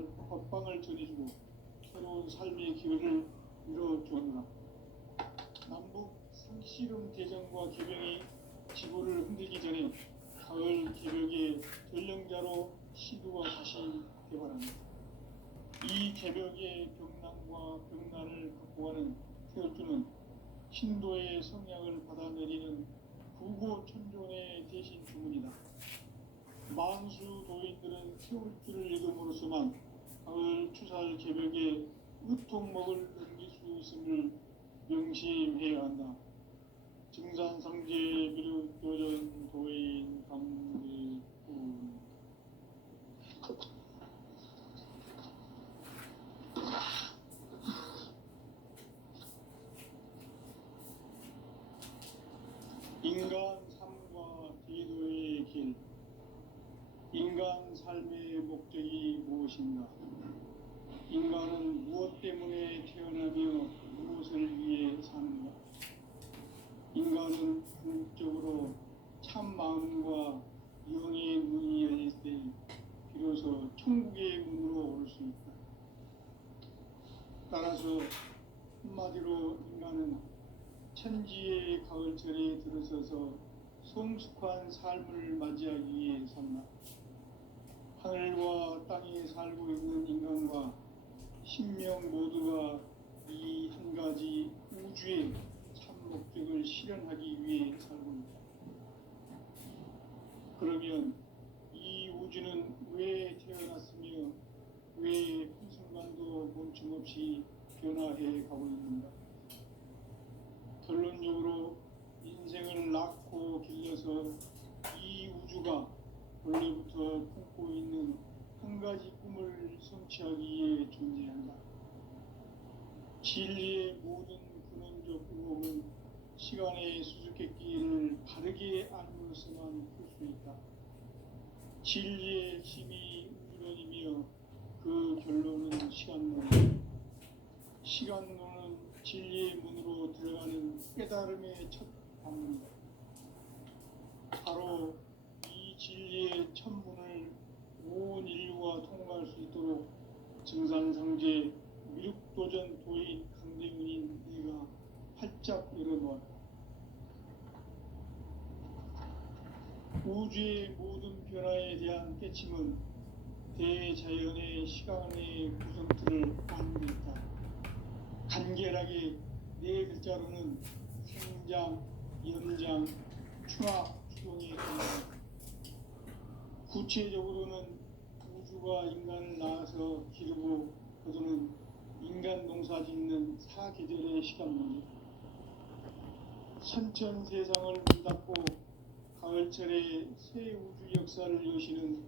법방을 전해주고 새로운 삶의 기회를 열어주었노라. 남북 상씨름 대전과 개병이 지구를 흔들기 전에 가을 개벽의 전령자로 시두가 다시 개발합니다. 이 개벽의 병난과 병난을 극복하는 태열주는 신도의 성약을 받아내리는 구고천존의 대신 주문이다. 만수 도인들은 태울주를 읽음으로써만 가을 추살 개벽에 으통먹을 넘길 수 있음을 명심해야 한다. 증산상제 비륵도전 도인 강대군. 인간 삶과 대도의 길. 인간 삶의 목적이 무엇인가? 인간은 무엇 때문에 태어나며 무엇을 위해 사는가? 인간은 궁극적으로 참 마음과 영의 문이 열릴 때 비로소 천국의 문으로 올 수 있다. 따라서 한마디로 인간은 천지의 가을철에 들어서서 성숙한 삶을 맞이하기 위해 산다. 하늘과 땅에 살고 있는 인간과 신명 모두가 이 한 가지 우주의 참 목적을 실현하기 위해 살고 있다. 그러면 이 우주는 왜 태어났으며 왜 한순간도 멈춤없이 변화해 가고 있는가? 결론적으로 인생을 낳고 길러서 이 우주가 원래부터 품고 있는 한 가지 꿈을 성취하기 위해 존재한다. 진리의 모든 근원적 의혹은 시간의 수수께끼를 바르게 알므로서만 풀 수 있다. 진리의 핵심이 우주론이며 그 결론은 시간론이다. 시간론은 진리의 문으로 들어가는 깨달음의 첫 방문이다. 바로 이 진리의 첫 문을 온 인류가 통과할 수 있도록 증산상제 미륵도전 도인 강대문인 네가 활짝 열어놓았다. 우주의 모든 변화에 대한 깨침은 대자연의 시간의 구성틀을 아는 데 있다. 간결하게 네 글자로는 생장, 연장, 충학, 추동의 변화. 구체적으로는 우주가 인간을 낳아서 기르고 거두는 인간 농사 짓는 사계절의 시간 문제. 선천 세상을 문 닫고 가을철에 새 우주 역사를 여시는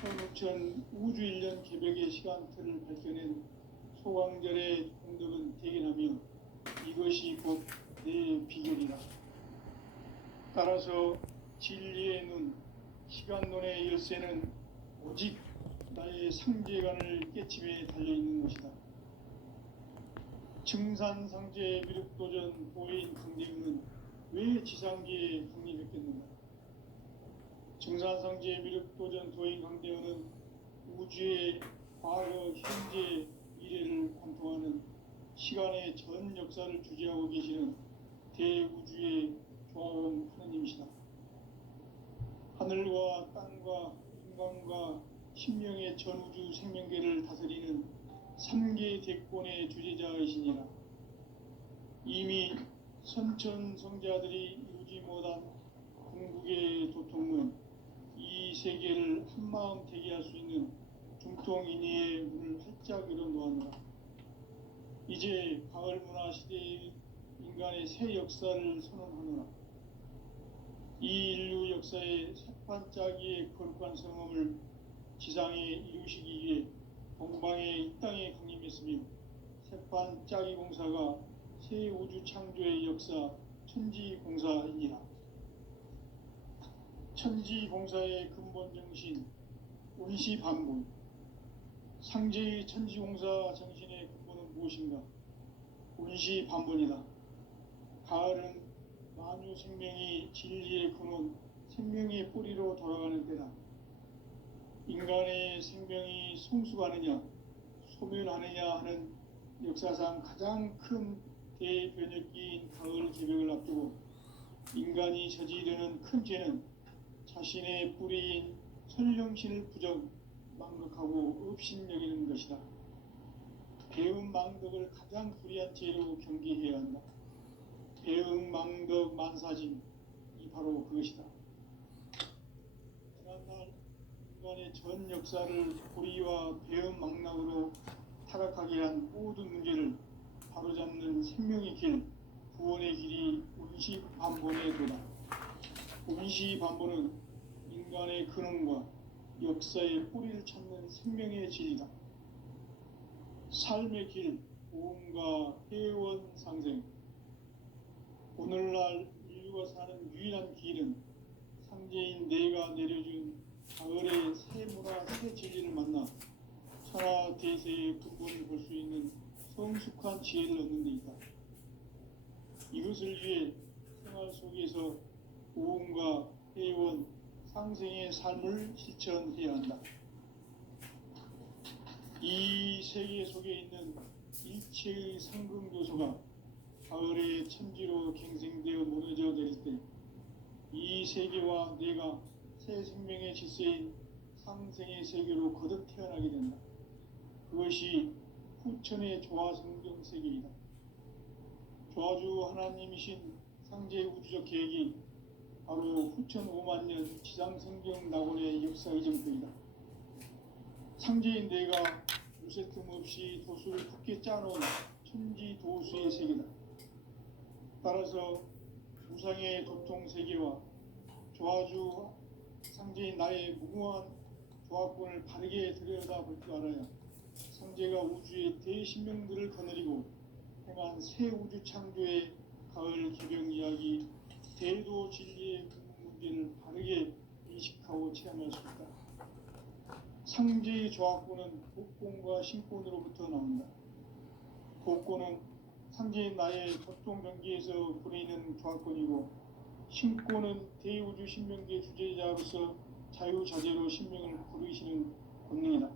선우천 우주 1년 개벽의 시간틀을 밝혀낸 소광절의 공덕은 대견하며 이것이 곧 내 비결이다. 따라서 진리의 눈, 시간론의 열쇠는 오직 나의 상제관을 깨침에 달려있는 것이다. 증산상제 미륵도전 도인 강대문은 왜 지상계에 확립했겠는가? 증산상제 미륵도전 도인 강대문은 우주의 과거, 현재, 미래를 관통하는 시간의 전 역사를 주재하고 계시는 대우주의 조화원 하느님이시다. 하늘과 땅과 인간과 신명의 전우주 생명계를 다스리는 3계 대권의 주재자이시니라. 이미 선천성자들이 이루지 못한 궁극의 도통은 이 세계를 한마음 되게 할 수 있는 중통인의의 문을 활짝 열어놓았노라. 이제 가을 문화 시대의 인간의 새 역사를 선언하노라. 이 인류 역사의 새반짝이의 거룩한 성험을 지상에 이루시기 위해 동방에 이 땅에 강림했으며 새반짝이 공사가 새 우주 창조의 역사 천지공사이니라. 천지공사의 근본 정신 운시반분. 상제의 천지공사 정신의 근본은 무엇인가? 운시반분이다. 가을은 만유 생명이 진리의 근원, 생명의 뿌리로 돌아가는 때다. 인간의 생명이 성숙하느냐 소멸하느냐 하는 역사상 가장 큰 대변혁기인 가을 개벽을 앞두고 인간이 저지르는 큰 죄는 자신의 뿌리인 선령신을 부정 망극하고 업신여기는 것이다. 배은망덕을 가장 불의한 죄로 경계해야 한다. 배은망덕 만사진 이 바로 그것이다. 지난날 인간의 전 역사를 불의와 배은망락으로 타락하게 한 모든 문제를 바로잡는 생명의 길, 구원의 길이 운시반본의 도다. 운시반본은 인간의 근원과 역사의 뿌리를 찾는 생명의 진리다. 삶의 길, 보험과 회원 상생. 오늘날 인류가 사는 유일한 길은 상제인 내가 내려준 가을의 새 문화, 새 진리를 만나 천하 대세의 근본을 볼 수 있는 성숙한 지혜를 얻는 데 있다. 이것을 위해 생활 속에서 보험과 회원, 상생의 삶을 실천해야 한다. 이 세계 속에 있는 일체의 상금교소가 가을의 천지로 갱생되어 무너져 내릴 때 이 세계와 내가 새 생명의 질서인 상생의 세계로 거듭 태어나게 된다. 그것이 후천의 조화성경 세계이다. 조화주 하나님이신 상제 우주적 계획이 바로 후천 5만 년 지상성경 낙원의 역사 이정표이다. 상제인 내가 요새 틈없이 도수를 굳게 짜놓은 천지 도수의 세계다. 따라서 우상의 도통 세계와 조화주 상제인 나의 무궁한 조화권을 바르게 들여다볼 줄 알아야 상제가 우주의 대신명들을 거느리고 행한 새 우주 창조의 가을 개벽 이야기, 대도 진리의 문제를 바르게 인식하고 체험할 수 있다. 상제의 조화권은 복권과 신권으로부터 나온다. 복권은 상제인 나의 도통 경계에서 부리는 조화권이고, 신권은 대우주 신명계 주제자로서 자유자재로 신명을 부르시는 권능이다.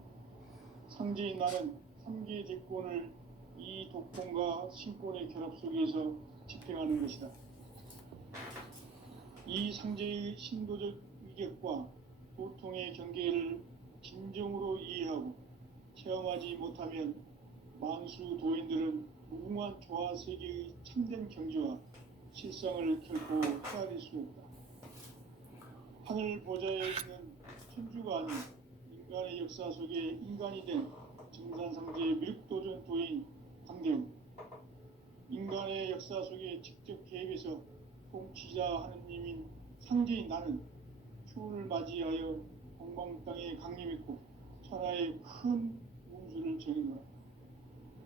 상제인 나는 3개의 대권을 이 독권과 신권의 결합 속에서 집행하는 것이다. 이 상제의 신도적 위격과 도통의 경계를 진정으로 이해하고 체험하지 못하면 만수 도인들은 무궁한 조화 세계의 참된 경지와 실상을 결코 헤아릴 수 없다. 하늘 보좌에 있는 천주가 아닌 인간의 역사 속에 인간이 된 정산상제의 밀도전 도인 강대우, 인간의 역사 속에 직접 개입해서 통치자 하느님인 상제인 나는 추운을 맞이하여 동방 땅에 강림했고 천하의 큰 운수를 정해놓아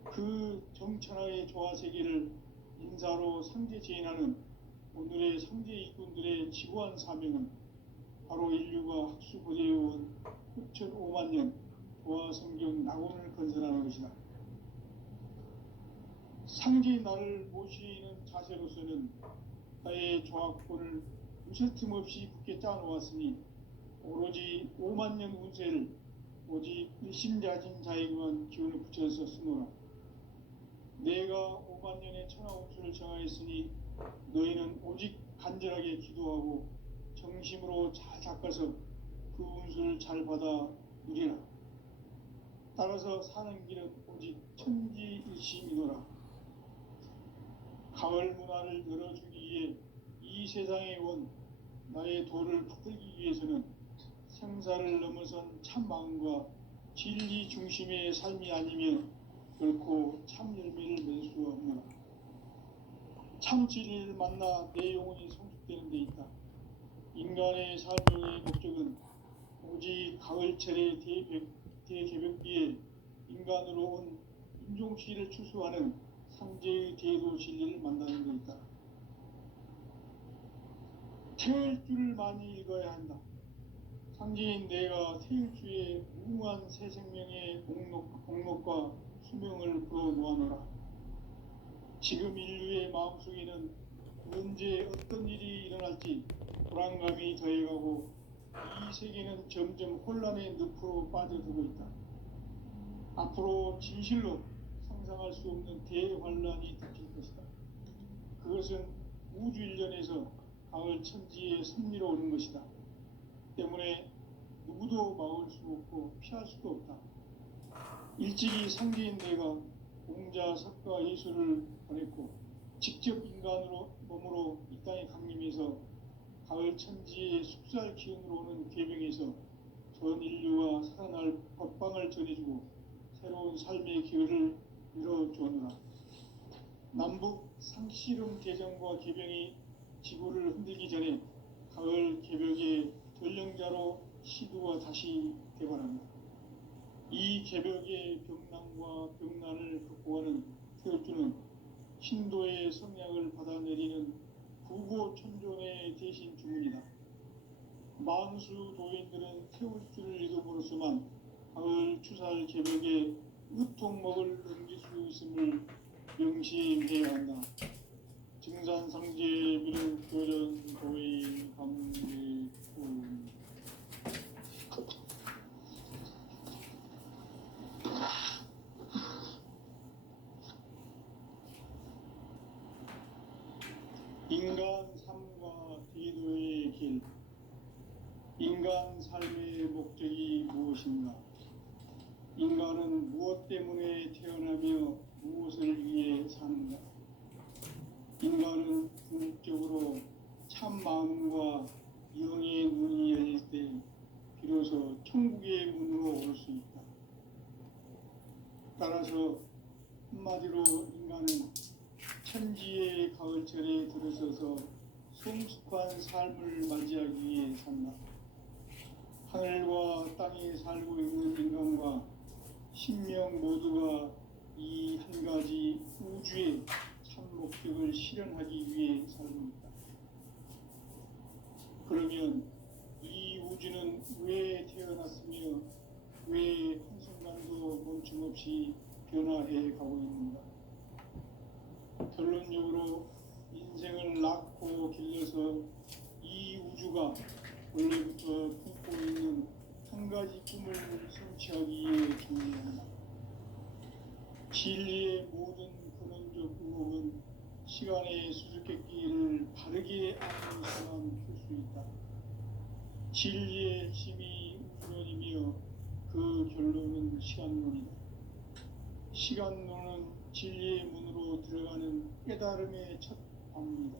그 정천하의 조화 세계를 인사로 상제 제인하는 오늘의 상제 일꾼들의 지구한 사명은 바로 인류가 학수고대해온 후천 5만 년 조화 성경 낙원을 건설하는 것이다. 상제인 나를 모시는 자세로서는 나의 조화권을 무쇠틈 없이 굳게 짜놓았으니 오로지 5만 년 운세를 오직 일심자진 자에게만 기운을 붙여서 쓰노라. 내가 5만 년의 천하 운수를 정하였으니 너희는 오직 간절하게 기도하고 정심으로 잘 닦아서 그 운수를 잘 받아 누리라. 따라서 사는 길은 오직 천지일심이노라. 가을 문화를 열어주기 위해 이 세상에 온 나의 도를 붙들기 위해서는 생사를 넘어선 참 마음과 진리 중심의 삶이 아니면 결코 참 열매를 맺을 수 없노라. 참 진리를 만나 내 영혼이 성숙되는 데 있다. 인간의 삶의 목적은 오직 가을철의 대개벽기에 인간으로 온 인종시를 추수하는 상제의 대도 진리를 만나는 데 있다. 태일 줄을 많이 읽어야 한다. 상제인 내가 태일주의 무궁한 새 생명의 공록과 수명을 불어놓아노라. 지금 인류의 마음속에는 언제 어떤 일이 일어날지 불안감이 더해가고 이 세계는 점점 혼란의 늪으로 빠져들고 있다. 앞으로 진실로 상상할 수 없는 대환란이 닥칠 것이다. 그것은 우주 일련에서 가을 천지의 섭리로 오는 것이다. 때문에 누구도 막을 수 없고 피할 수도 없다. 일찍이 상계인 내가 공자, 석가, 예수를 보냈고 직접 인간으로 몸으로 이 땅에 강림해서 가을 천지의 숙살 기운으로 오는 계명에서 전 인류와 살아날 법방을 전해주고 새로운 삶의 기회를 열어주었노라. 남북 상씨름 대전과 개병이 지구를 흔들기 전에 가을 개벽의 전령자로 시두가 다시 개발합니다. 이 개벽의 병난과 병난을 극복하는 태울주는 신도의 성약을 받아내리는 부고천존의 대신 주문이다. 만수 도인들은 태울주를 읽음으로써만 가을 추살 개벽의 으통목을 넘길 수 있음을 명심해야 한다. 증산상제 미륵 교전 도인 강례군. 인간 삶과 기도의 길. 인간 삶의 목적이 무엇인가? 인간은 무엇 때문에 태어나며 무엇을 위해 사는가? 인간은 궁극적으로 참 마음과 영의 문이 열릴 때 비로소 천국의 문으로 올 수 있다. 따라서 한마디로 인간은 천지의 가을철에 들어서서 성숙한 삶을 맞이하기 위해 산다. 하늘과 땅에 살고 있는 인간과 신명 모두가 이 한 가지 우주의 참 목적을 실현하기 위해 살고 있다. 그러면 이 우주는 왜 태어났으며 왜 한순간도 멈춤없이 변화해 가고 있는가? 결론적으로 인생을 낳고 길러서 이 우주가 원래부터 품고 있는 한 가지 꿈을 성취하기 위해 존재한다. 진리의 모든 근원적 의혹은 시간의 수수께끼를 바르게 알면서만 풀 수 있다. 진리의 핵심이 우주론이며 그 결론은 시간론이다. 시간론은 진리의 문으로 들어가는 깨달음의 첫 방문이다.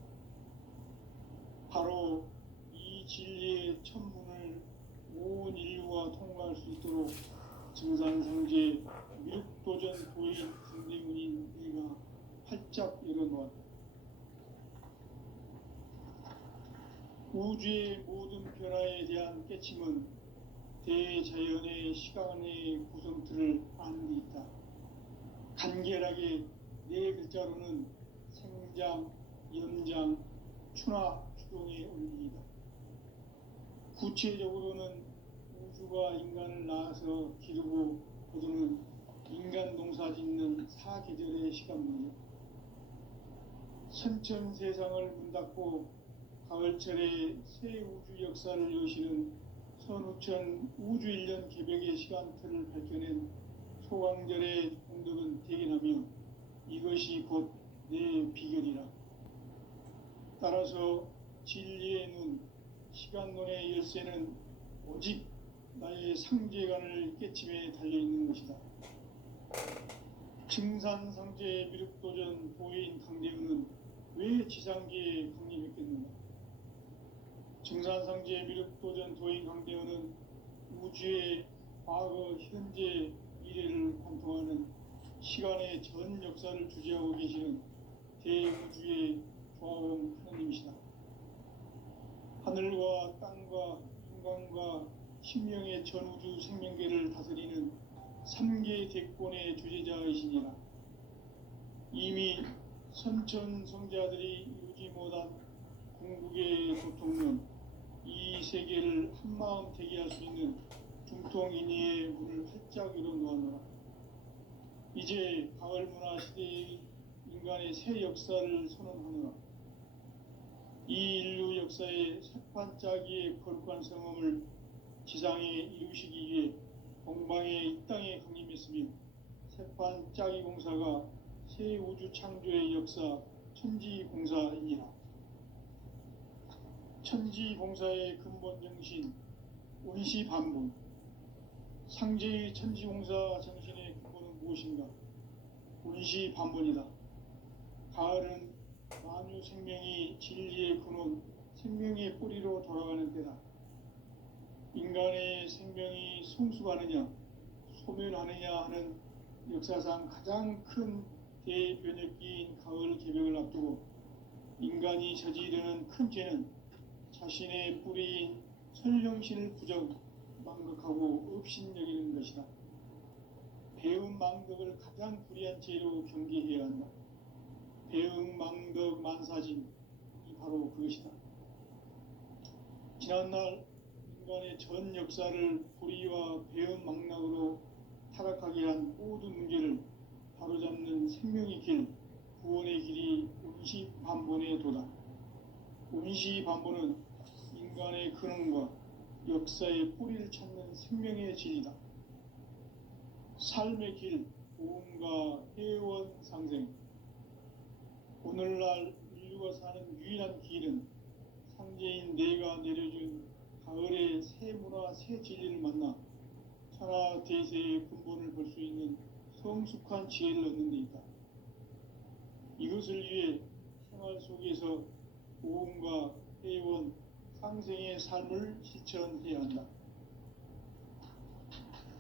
바로 이 진리의 첫 문을 온 인류가 통과할 수 있도록 증산상제 미륵도전 도인 강대문인 내가 활짝 열어놓았다. 우주의 모든 변화에 대한 깨침은 대자연의 시간의 구성틀을 아는 데 있다. 간결하게 네 글자로는 생장, 연장, 추나 추동의 원리이다. 구체적으로는 우주가 인간을 낳아서 기르고 거두는 인간 농사 짓는 사계절의 시간문이다. 선천 세상을 문 닫고 가을철에 새 우주 역사를 여시는 선우천 우주일년 개벽의 시간틀을 밝혀낸 소강절의 공덕은 대견하며 이것이 곧 내 비결이라. 따라서 진리의 눈, 시간론의 열쇠는 오직 나의 상제관을 깨침에 달려있는 것이다. 증산상제 미륵도전 도인 강대은은 왜 지상계에 강림했겠는가? 증산상제 미륵도전 도인 강대은은 우주의 과거, 현재, 미래를 관통하는 시간의 전 역사를 주재하고 계시는 대우주의 조화원 하느님이시다. 하늘과 땅과 인간과 신명의 전우주 생명계를 다스리는 3계 대권의 주재자이시니라. 이미 선천성자들이 이루지 못한 궁극의 도통론, 이 세계를 한마음 되게 할 수 있는 중통인의의 문을 활짝 열어놓았노라. 이제 가을 문화 시대의 인간의 새 역사를 선언하노라. 이 인류 역사의 새판짜기의 거룩한 성험을 지상에 이루시기 위해 동방의 이 땅에 강림했으며 새판짜기 공사가 새 우주 창조의 역사 천지공사이니라. 천지공사의 근본 정신 원시반본. 상제의 천지공사 정신의 근본은 무엇인가? 원시반본이다. 가을은 만유 생명이 진리의 근원, 생명의 뿌리로 돌아가는 때다. 인간의 생명이 성숙하느냐, 소멸하느냐 하는 역사상 가장 큰 대변혁기인 가을 개벽을 앞두고 인간이 저지르는 큰 죄는 자신의 뿌리인 설령신을 부정, 망극하고 업신여기는 것이다. 배음 망덕을 가장 불의한 죄로 경계해야 한다. 배음 망덕 만사진이 바로 그것이다. 지난날 인간의 전 역사를 불의와 배음 망락으로 타락하게 한 모든 문제를 바로잡는 생명의 길, 구원의 길이 원시반본의 도다. 원시반본은 인간의 근원과 역사의 뿌리를 찾는 생명의 진리다. 삶의 길, 보험과 회원 상생. 오늘날 인류가 사는 유일한 길은 상제인 내가 내려준 가을의 새 문화, 새 진리를 만나 천하 대세의 근본을 볼 수 있는 성숙한 지혜를 얻는 데 있다. 이것을 위해 생활 속에서 보험과 회원, 상생의 삶을 실천해야 한다.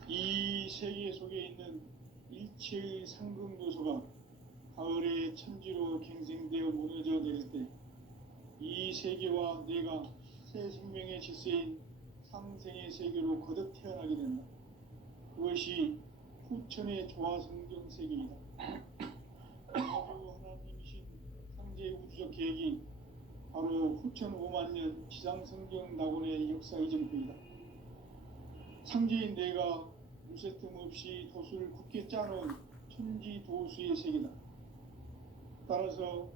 이 세계 속에 있는 일체의 상금 요소가 가을의 천지로 갱생되어 무너져 내릴 때 이 세계와 내가 새 생명의 질서인 상생의 세계로 거듭 태어나게 된다. 그것이 후천의 조화성경 세계이다. 하나님이신 상제의 우주적 계획이 바로 후천 5만 년 지상성경 낙원의 역사 이전표이다. 상제인 내가 무쇠 틈 없이 도수를 굳게 짜놓은 천지 도수의 세계다. 따라서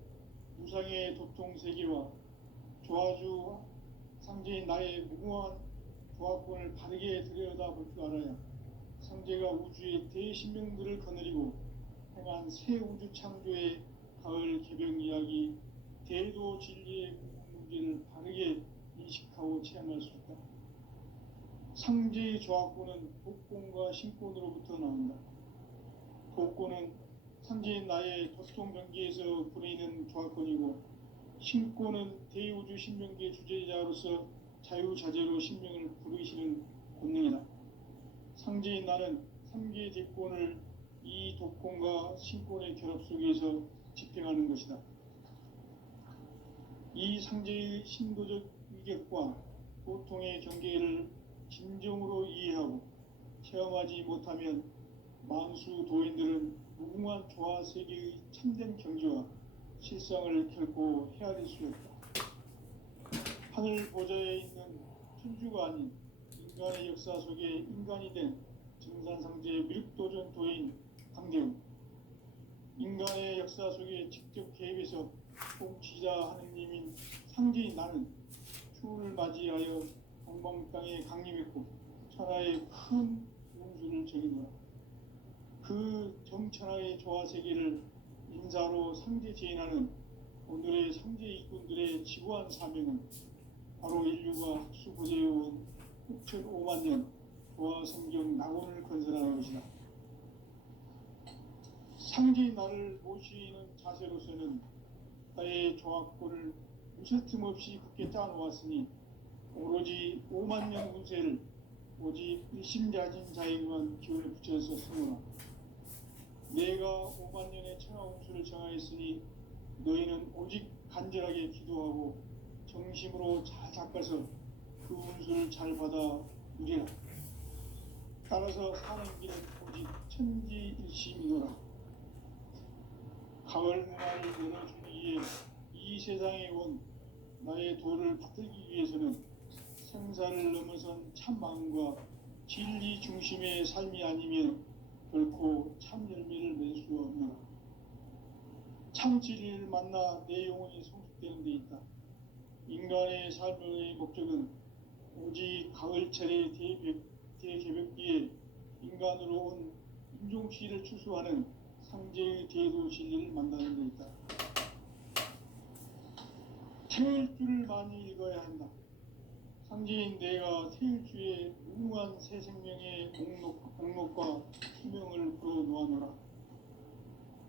무상의 도통 세계와 조화주 상제인 나의 무궁한 조화권을 바르게 들여다볼 줄 알아야 상제가 우주의 대신명들을 거느리고 행한 새 우주 창조의 가을 개벽 이야기, 대도 진리의 문제를 바르게 인식하고 체험할 수 있다. 상제의 조화권은 복권과 신권으로부터 나온다. 복권은 상제인 나의 도통 경계에서 부리는 조화권이고, 신권은 대우주 신명계 주제자로서 자유자재로 신명을 부르시는 본능이다. 상제인 나는 3개의 대권을 이 독권과 신권의 결합 속에서 집행하는 것이다. 이 상제의 신도적 위격과 고통의 경계를 진정으로 이해하고 체험하지 못하면 만수 도인들은 무궁한 조화 세계의 참된 경지와 실상을 결코 헤아릴 수 없다. 하늘 보좌에 있는 천주가 아닌 인간의 역사 속에 인간이 된 정산상제의 밀도전 도인 강대웅, 인간의 역사 속에 직접 개입해서 통치자 하느님인 상제인 나는 추운을 맞이하여 동방 땅에 강림했고 천하의 큰 운수를 정의노라. 그 정천하의 조화 세계를 인사로 상제 제인하는 오늘의 상제 일꾼들의 지구한 사명은 바로 인류가 학수고대해온 6,5만 년 조화 성경 낙원을 건설하는 것이다. 상제인 나를 모시는 자세로서는 나의 조화권을 무쇠틈 없이 굳게 짜놓았으니 오로지 5만 년 운세를 오직 일심자진 자에게만 기운을 붙여서 쓰노라. 내가 5만 년의 천하 운수를 정하였으니 너희는 오직 간절하게 기도하고 정심으로 잘 닦아서 그 운수를 잘 받아 누리라. 따라서 사는 길은 오직 천지일심이노라. 가을 문화를 열어주기 위해 이 세상에 온 나의 도를 받들기 위해서는 생사를 넘어선 참 마음과 진리 중심의 삶이 아니면 결코 참 열매를 맺을 수 없노라. 참 진리를 만나 내 영혼이 성숙되는 데 있다. 인간의 삶의 목적은 오직 가을철의 대개벽기에 인간으로 온 인종시를 추수하는 상제의 대도 진리를 만나는 데 있다. 태일주를 많이 읽어야 한다. 상제인 내가 태일주의 무궁한 새 생명의 목록과 수명을 풀어놓아노라.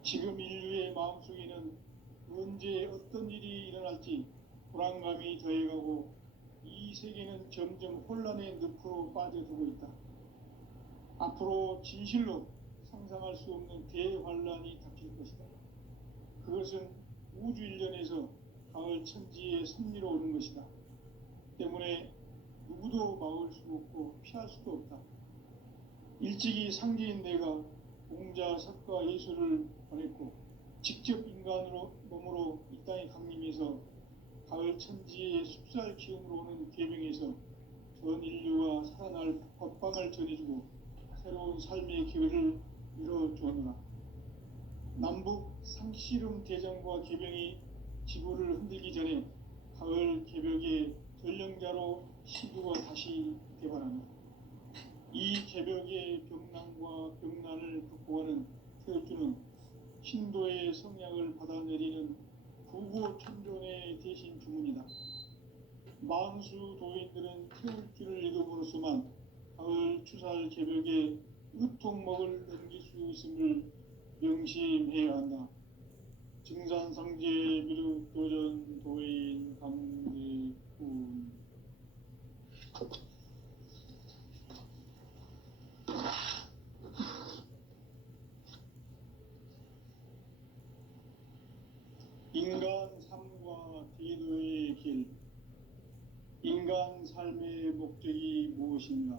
지금 인류의 마음속에는 언제 어떤 일이 일어날지 불안감이 더해가고 이 세계는 점점 혼란의 늪으로 빠져들고 있다. 앞으로 진실로 상상할 수 없는 대환란이 닥칠 것이다. 그것은 우주 일련에서 가을 천지의 섭리로 오는 것이다. 때문에 누구도 막을 수 없고 피할 수도 없다. 일찍이 상제인 내가 공자, 석가, 예수를 보냈고 직접 인간으로 몸으로 이 땅에 강림해서 가을 천지의 숲살 기운으로 오는 계명에서 전 인류가 살아날 법방을 전해주고 새로운 삶의 기회를 이뤄주었노라. 남북 상씨름 대전과 계병이 지구를 흔들기 전에 가을 개벽의 전령자로 시구가 다시 개발합니다. 이 개벽의 병난과 병난을 극복하는 태엽주는 신도의 성약을 받아내리는 구고천존의 대신 주문이다. 만수 도인들은 태엽주를 읽음으로써만 가을 추살 개벽의 으통목을 넘길 수 있음을 명심해야 한다. 증산상제 미륵도전 도인 강대군. 인간 삶과 대도의 길. 인간 삶의 목적이 무엇인가?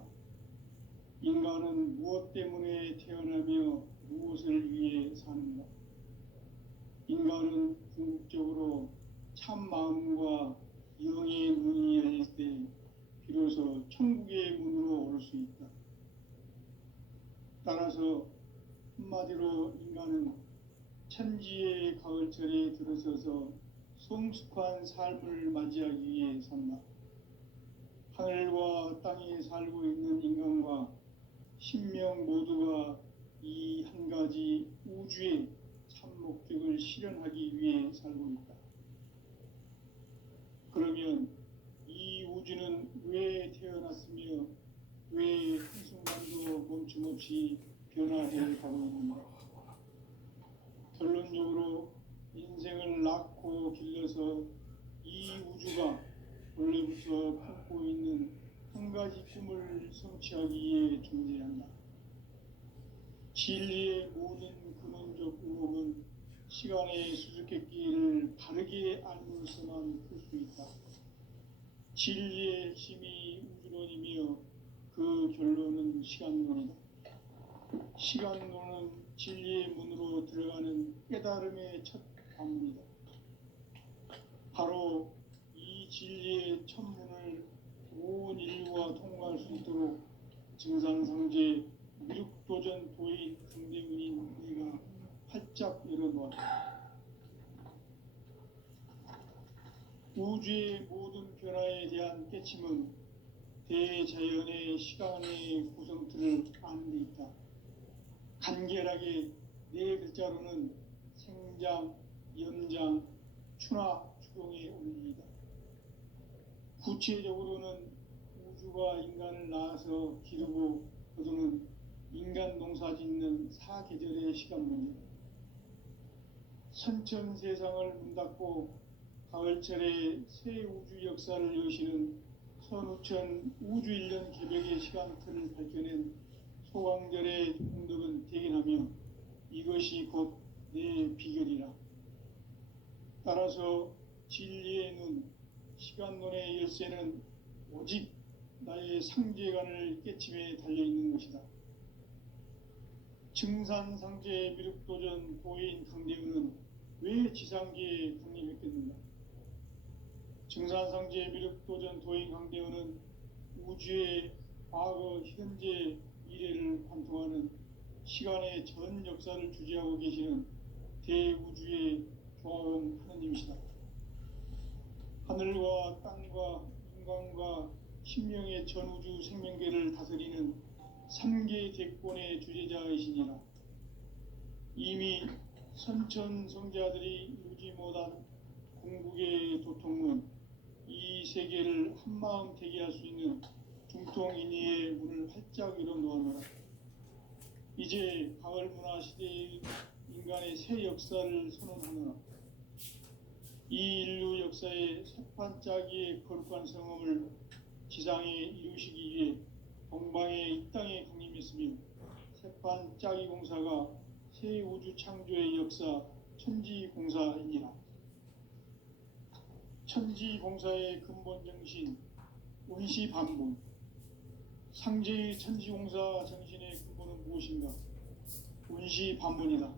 인간은 무엇 때문에 태어나며 무엇을 위해 사는가? 인간은 궁극적으로 참 마음과 영의 문이 열릴 때 비로소 천국의 문으로 오를 수 있다. 따라서 한마디로 인간은 천지의 가을철에 들어서서 성숙한 삶을 맞이하기 위해 산다. 하늘과 땅에 살고 있는 인간과 신명 모두가 이 한 가지 우주의 참 목적을 실현하기 위해 살고 있다. 그러면 이 우주는 왜 태어났으며 왜 한순간도 멈춤없이 변화해 가고 있는가? 결론적으로 인생을 낳고 길러서 이 우주가 원래부터 품고 있는 한 가지 꿈을 성취하기 위해 존재한다. 진리의 모든 근원적 의혹은 시간의 수수께끼를 바르게 알므로서만 풀 수 있다. 진리의 핵심이 우주론이며 그 결론은 시간론이다. 시간론은 진리의 문으로 들어가는 깨달음의 첫 관문이다. 바로 이 진리의 첫 문을 온 인류가 통과할 수 있도록 증산상제 미륵도전 도인 강대군인 내가 활짝 열어놓았다. 우주의 모든 변화에 대한 깨침은 대자연의 시간의 구성틀을 아는 데 있다. 간결하게 네 글자로는 생장, 연장, 추나 추동의 원리이다. 구체적으로는 우주가 인간을 낳아서 기르고 거두는 인간 농사 짓는 사계절의 시간문이다. 선천 세상을 문 닫고 가을철에 새 우주 역사를 여시는 선우천 우주일년 개벽의 시간틀을 밝혀낸 소강절의 홍덕은 대견하며 이것이 곧 내 비결이라. 따라서 진리의 눈, 시간론의 열쇠는 오직 나의 상제관을 깨침에 달려있는 것이다. 증산상제 미륵도전 도인 강대훈은 왜 지상계에 강림했겠는가? 증산상제 미륵도전 도인 강대훈은 우주의 과거, 현재, 미래를 관통하는 시간의 전 역사를 주재하고 계시는 대우주의 조화원 하느님이시다. 하늘과 땅과 인간과 신명의 전우주 생명계를 다스리는 삼계 대권의 주제자이시니라. 이미 선천성자들이 이루지 못한 궁극의 도통은 이 세계를 한마음 되게 할 수 있는 중통인의의 문을 활짝 열어 놓아노라. 이제 가을 문화 시대의 인간의 새 역사를 선언하노라. 이 인류 역사의 새판짜기의 거룩한 성험을 지상에 이루시기 위해 동방의 이 땅에 강림했으며 새판짜기 공사가 새 우주 창조의 역사 천지공사이니라. 천지공사의 근본 정신 운시반본. 상제의 천지공사 정신의 근본은 무엇인가? 운시반본이다.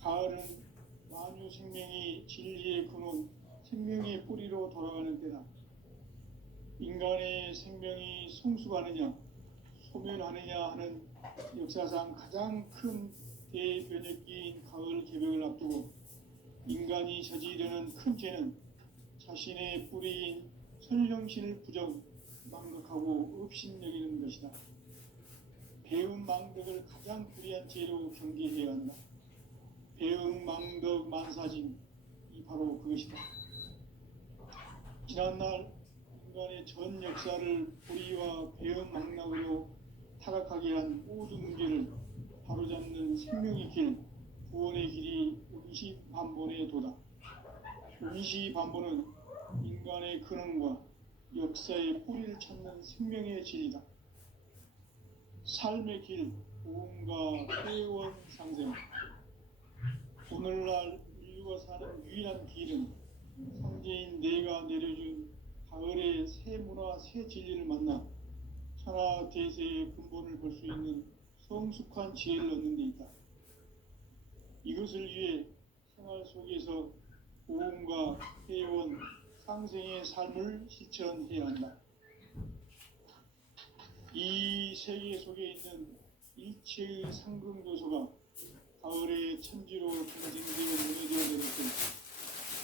가을은 만유 생명이 진리의 근원, 생명의 뿌리로 돌아가는 때다. 인간의 생명이 성숙하느냐, 소멸하느냐 하는 역사상 가장 큰 대변혁기인 가을 개벽을 앞두고 인간이 저지르는 큰 죄는 자신의 뿌리인 선령신을 부정, 망각하고 업신여기는 것이다. 배은 망덕을 가장 불의한 죄로 경계해야 한다. 배은 망덕 만사진, 이 바로 그것이다. 지난날 인간의 전 역사를 불의와 배은 망락으로 타락하게 한 모든 문제를 바로잡는 생명의 길, 구원의 길이 운시반본의 도다. 운시반본은 인간의 근원과 역사의 뿌리를 찾는 생명의 진리다. 삶의 길, 보험과 회원 상생. 오늘날 인류가 사는 유일한 길은 상제인 내가 내려준 가을의 새 문화, 새 진리를 만나 천하 대세의 근본을 볼 수 있는 성숙한 지혜를 얻는 데 있다. 이것을 위해 생활 속에서 보험과 회원, 상생의 삶을 실천해야 한다. 이 세계 속에 있는 일체의 상금도서가 가을의 천지로 경쟁되어 무너져야 되는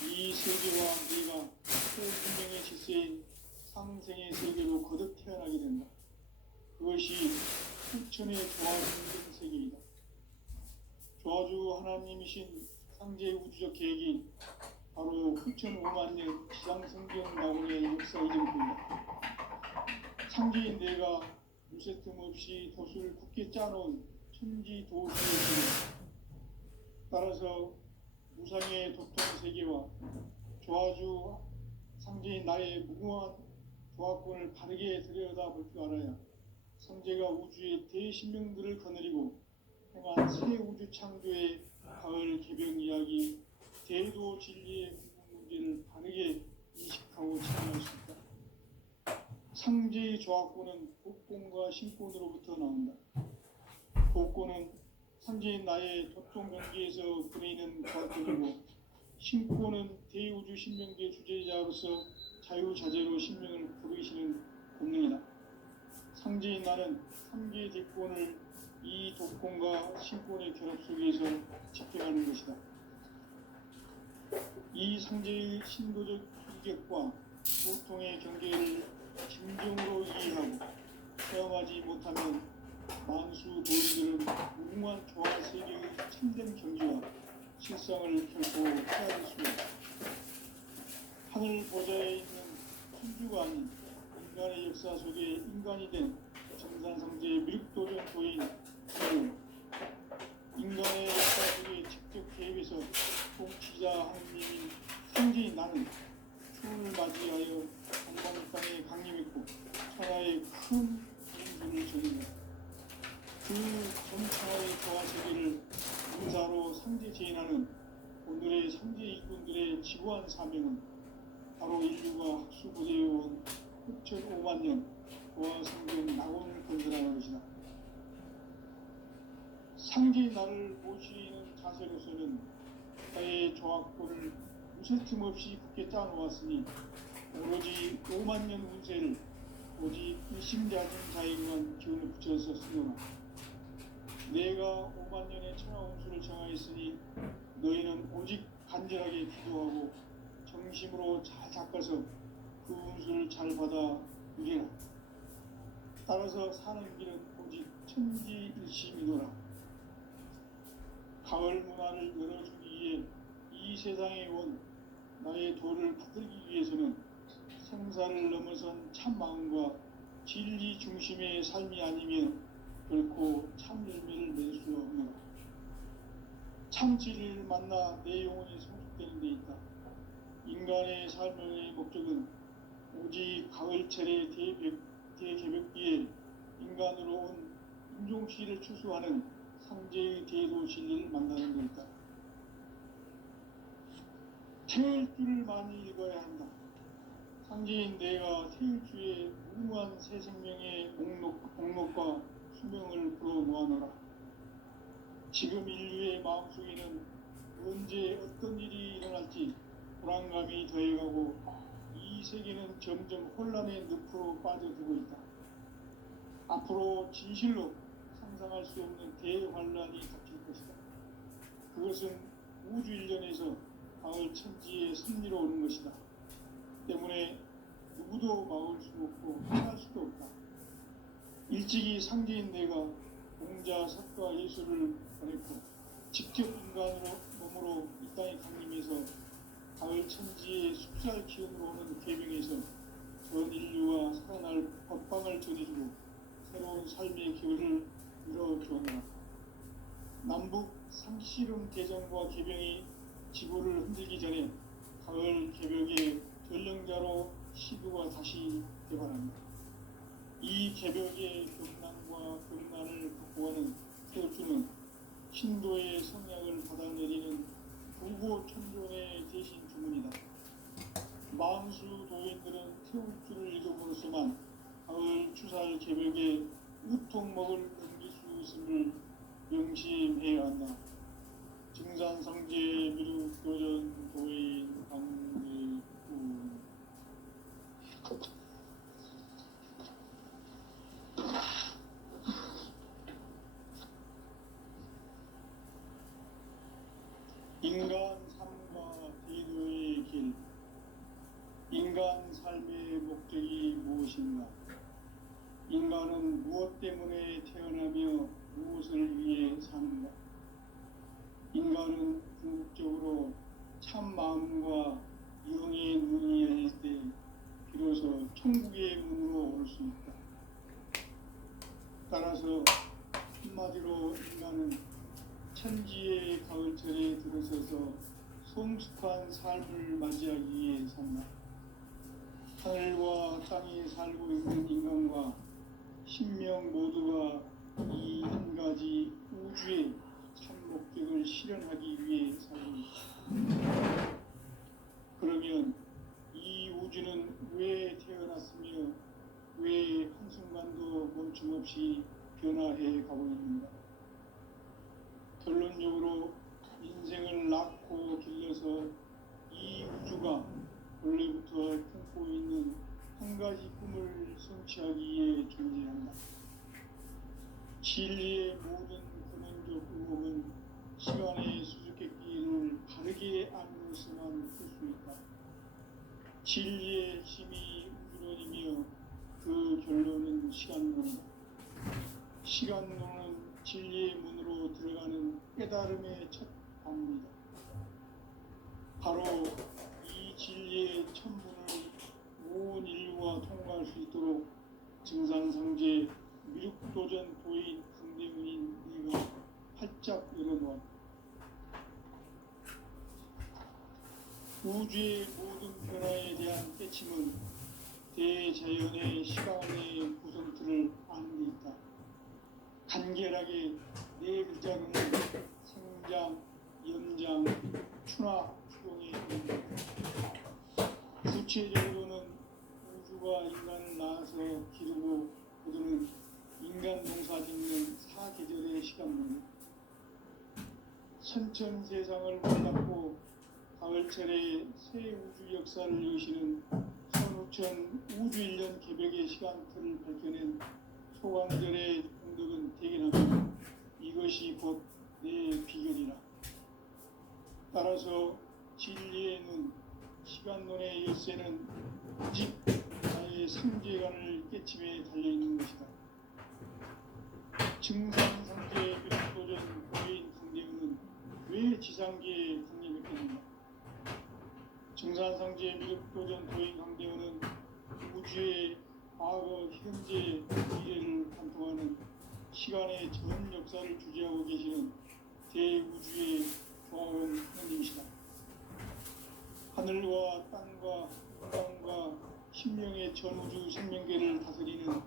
이 세계와 내가 새 생명의 질서인 상생의 세계로 거듭 태어나게 된다. 그것이 후천의 조화주의 세계이다. 조화주 하나님이신 상제 우주적 계획이 바로 후천 5만 년 지상성경 나오의 역사 이전입니다. 상제인 내가 무쇠 틈 없이 돛을 굳게 짜놓은 천지 도시의 따라서 무상의 도통 세계와 조화주 상제인 나의 무궁한 조화권을 바르게 들여다볼 줄 알아야 상제가 우주의 대신명들을 거느리고 행한 새 우주 창조의 가을 개벽 이야기, 대도 진리의 궁극 문제를 바르게 인식하고 참여할 수 있다. 상제의 조화권은 복권과 신권으로부터 나온다. 복권은 상제인 나의 도통 경계에서 보내는 조화권이고, 신권은 대우주 신명계 주제자로서 자유자재로 신명을 부르시는 본능이다. 상제인 나는 3개의 대권을 이 독권과 신권의 결합 속에서 집행하는 것이다. 이 상제의 신도적 이격과 보통의 경계를 진정으로 이해하고 체험하지 못하면 만수 도인들은 무궁한 조화 세계의 참된 경지와 실상을 결코 헤아릴 수 없다. 하늘 보좌에 있는 천주가 아닌 인간의 역사 속에 인간이 된 정산상제의 미륵도전 도인 인간의 역사 속에 직접 개입해서 통치자 하느님인 상제인 나는 추운을 맞이하여 동방 땅에 강림했고 천하의 큰 인수를 전했다. 그 전천하의 조화 세계를 인사로 상제 제인하는 오늘의 상제 일꾼들의 지구한 사명은 바로 인류가 학수고대해온 6,5만 년 조화 성경 낙원을 건설하는 것이다. 상제의 나를 모시는 자세로서는 나의 조화권을 무쇠 틈 없이 굳게 짜놓았으니 오로지 5만 년 운세를 오직 일심자진 자에게만 기운을 붙여서 쓰노라. 내가 5만 년의 천하 운수를 정하였으니 너희는 오직 간절하게 기도하고 정심으로 잘 닦아서 그 운수를 잘 받아 누리라. 따라서 사는 길은 오직 천지일심이노라. 가을 문화를 열어주기 위해 이 세상에 온 나의 도를 붙들기 위해서는 생사를 넘어선 참 마음과 진리 중심의 삶이 아니면 결코 참 열매를 낼 수 없노라. 참 진리를 만나 내 영혼이 성숙되는 데 있다. 인간의 삶의 목적은 오직 가을철의 대개벽기에 인간으로 온 인종시를 추수하는 상제의 대도 진리를 만나는 것이다. 태일주를 많이 읽어야 한다. 상제인 내가 태일주의 무궁한 새 생명의 목록과 수명을 풀어놓아노라. 지금 인류의 마음속에는 언제 어떤 일이 일어날지 불안감이 더해가고 이 세계는 점점 혼란의 늪으로 빠져들고 있다. 앞으로 진실로 상상할 수 없는 대환란이 닥칠 것이다. 그것은 우주 일련에서 가을 천지의 섭리로 오는 것이다. 때문에 누구도 막을 수 없고 피할 수도 없다. 일찍이 상제인 내가 공자, 석가, 예수를 보냈고 직접 인간으로 몸으로 이 땅에 강림해서 가을 천지의 숲살 기운으로 오는 계명에서 전 인류와 살아날 법방을 전해주고 새로운 삶의 기회를 이뤄주었노라. 남북 상씨름 대전과 개병이 지구를 흔들기 전에 가을 개벽의 전령자로 시도가 다시 개발합니다. 이 개벽의 경난과 금난을 극복하는 태우주는 신도의 성향을 받아내리는 부고천종의 대신 주문이다. 만수 도인들은 태우주를 읽어보로서만 가을 추살 개벽에 우통 먹을 넘길 수 있음을 명심해야 한다. 증산상제 미륵교전 도인 강대구. 인간 삶과 대도의 길. 인간 삶의 목적이 무엇인가? 인간은 무엇 때문에 태어나며 무엇을 위해 사는가? 인간은 궁극적으로 참 마음과 영의 눈이 열릴 때 비로소 천국의 문으로 올 수 있다. 따라서 한마디로 인간은 천지의 가을철에 들어서서 성숙한 삶을 맞이하기 위해 산다. 하늘과 땅에 살고 있는 인간과 신명 모두가 이 한 가지 우주의 참 목적을 실현하기 위해 살고 있다. 그러면 이 우주는 왜 태어났으며 왜 한순간도 멈춤없이 변화해 가고 있는가? 결론적으로 인생을 낳고 길러서 이 우주가 원래부터 품고 있는 한 가지 꿈을 성취하기 위해 존재한다. 진리의 모든 근원적 의혹은 시간의 수수께끼를 바르게 알므로서만 풀 수 있다. 진리의 힘이 우주론이며 그 결론은 시간론이다. 시간론은 진리의 문으로 들어가는 깨달음의 첫 방문이다. 바로 이 진리의 첫 문을 온 인류가 통과할 수 있도록 증산상제 미륵도전 도인 강대문인 네가 활짝 열어놓았다. 우주의 모든 변화에 대한 깨침은 대자연의 시간의 구성틀을 아는 데 있다. 간결하게 네 글자로는 생장, 연장, 추나, 추동의 의미다. 구체적으로는 우주가 인간을 낳아서 기르고 거두는 인간 농사 짓는 사계절의 시간문이다. 선천 세상을 문닫고 가을철에 새 우주 역사를 여시는 선우천 우주일년 개벽의 시간틀을 밝혀낸 소강절의 공덕은 대견하다. 이것이 곧 내 비결이라. 따라서 진리의 눈, 시간론의 열쇠는 오직 나의 상제관을 깨침에 달려있는 것이다. 증산상제 미륵도전 고인 강대우는 왜 지상계에 강림했겠는가? 증산상제 미륵도전 도인 강대우는 우주의 과거, 현재, 미래를 관통하는 시간의 전 역사를 주재하고 계시는 대우주의 조화원 하느님이시다. 하늘과 땅과 인간과 신명의 전우주 생명계를 다스리는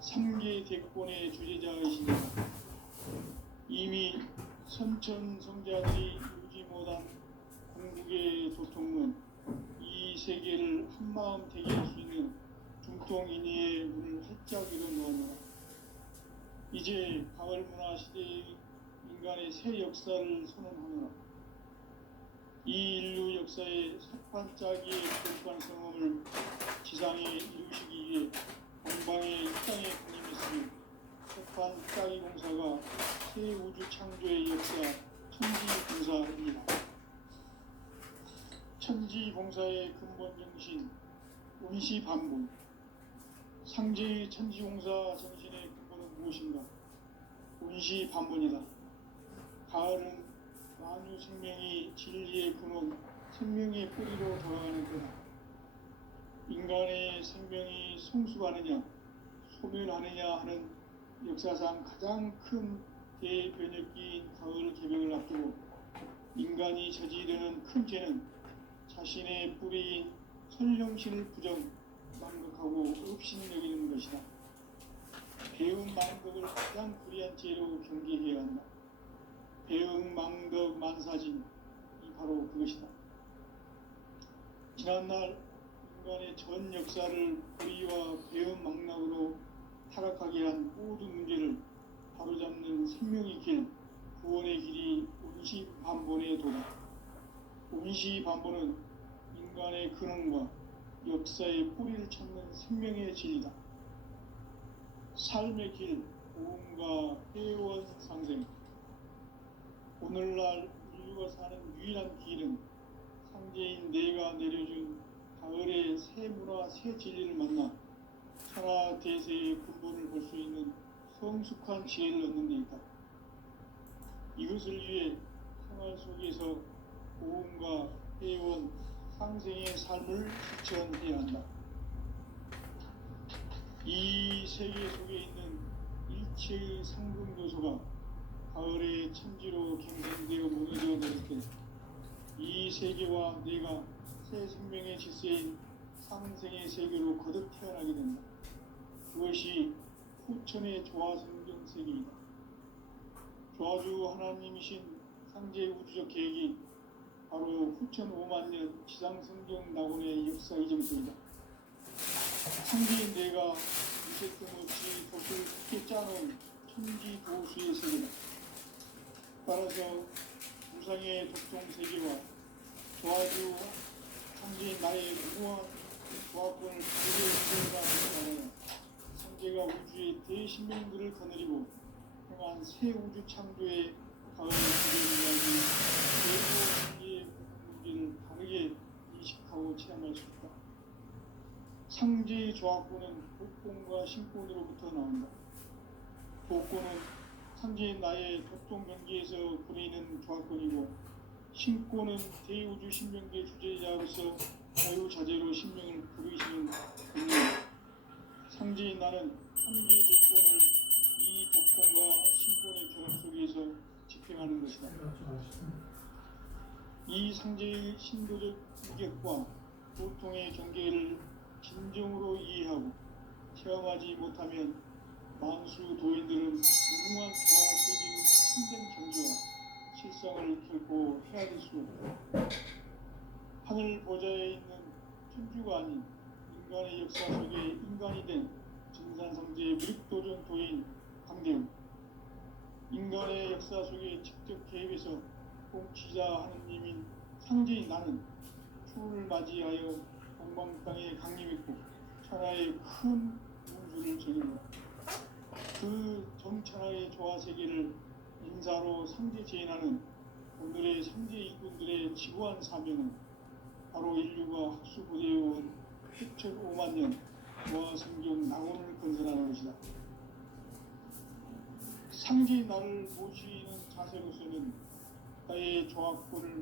삼계 대권의 주재자이시다. 이미 선천성자들이 이루지 못한 궁극의 도통은 이 세계를 한마음 되게 할 수 있는 중통인의의 문을 활짝 열어놓았노라. 이제 가을 문화 시대의 인간의 새 역사를 선언하노라. 이 인류 역사의 석판짜기의 부족한 성험을 지상에 이루시기 위해 동방의 이 땅에 군림했으며 석판짜기 공사가 새 우주 창조의 역사 천지봉사입니다. 천지봉사의 근본 정신 운시반본. 상제의 천지봉사 정신의 근본은 무엇인가? 운시반본이다. 가을은 만유 생명이 진리의 근원, 생명의 뿌리로 돌아가는 때다. 인간의 생명이 성숙하느냐, 소멸하느냐 하는 역사상 가장 큰 대변혁기인 가을 개벽을 앞두고 인간이 저지르는 큰 죄는 자신의 뿌리인 선령신을 부정, 망극하고 업신여기는 것이다. 배움 망덕을 가장 불의한 죄로 경계해야 한다. 배응 망덕 만사진, 이 바로 그것이다. 지난날 인간의 전 역사를 불의와 배응 망락으로 타락하게 한 모든 문제를 바로잡는 생명의 길, 구원의 길이 운시반본의 도다. 운시반본은 인간의 근원과 역사의 뿌리를 찾는 생명의 진리다. 삶의 길, 고음과 회원 상생. 오늘날 인류가 사는 유일한 길은 상제인 내가 내려준 가을의 새 문화, 새 진리를 만나 천하 대세의 근본을 볼 수 있는 성숙한 지혜를 얻는 데 있다. 이것을 위해 생활 속에서 고음과 회원, 상생의 삶을 실천해야 한다. 이 세계 속에 있는 일체의 상금 요소가 가을의 천지로 갱생되어 무너져 버릴 때 이 세계와 내가 새 생명의 질서인 상생의 세계로 거듭 태어나게 된다. 그것이 후천의 조화성경 세계이다. 조화주 하나님이신 상제 우주적 계획이 바로 후천 5만년 지상성경 낙원의 역사 이정표이다. 상제인 내가 이색금 없이 돛을 깊게 짜놓은 천지보수의 세계다. 따라서 무상의 독종 세계와 조화주 상제인 나의 무한 조화권을 다르게 이끌어가는 상제가 우주의 대신명들을 거느리고 행한 새 우주 창조의 가을의 기대를 이야기 세계의 문제를 다르게 인식하고 체험할 수 있다. 상제의 조화권은 복권과 신권으로부터 나온다. 복권은 상제인 나의 독종 경계에서 부리는 조화권이고, 신권은 대우주 신명계 주제자로서 자유자재로 신명을 부르시는 권리이다. 상제인 나는 상계 대권을 이 독권과 신권의 결합 속에서 집행하는 것이다. 이 상제의 신도적 인격과 보통의 경계를 진정으로 이해하고 체험하지 못하면 만수 도인들은 무궁한 조화 세계의 참된 경지와 실상을 결코 헤아릴 수 없다. 하늘 보좌에 있는 천주가 아닌 인간의 역사 속에 인간이 된 증산상제 미륵도전 도인 강대우. 인간의 역사 속에 직접 개입해서 공치자 하느님인 상제인 나는 추운을 맞이하여 동방 땅에 강림했고 천하의 큰 운수를 전했노라. 그 정천하의 조화 세계를 인사로 상제 제인하는 오늘의 상제 이군들의 지구한 사명은 바로 인류가 학수고대해온 흑천 5만 년 보아성경 낙원을 건설하는 것이다. 상지 나를 모시는 자세로서는 나의 조합권을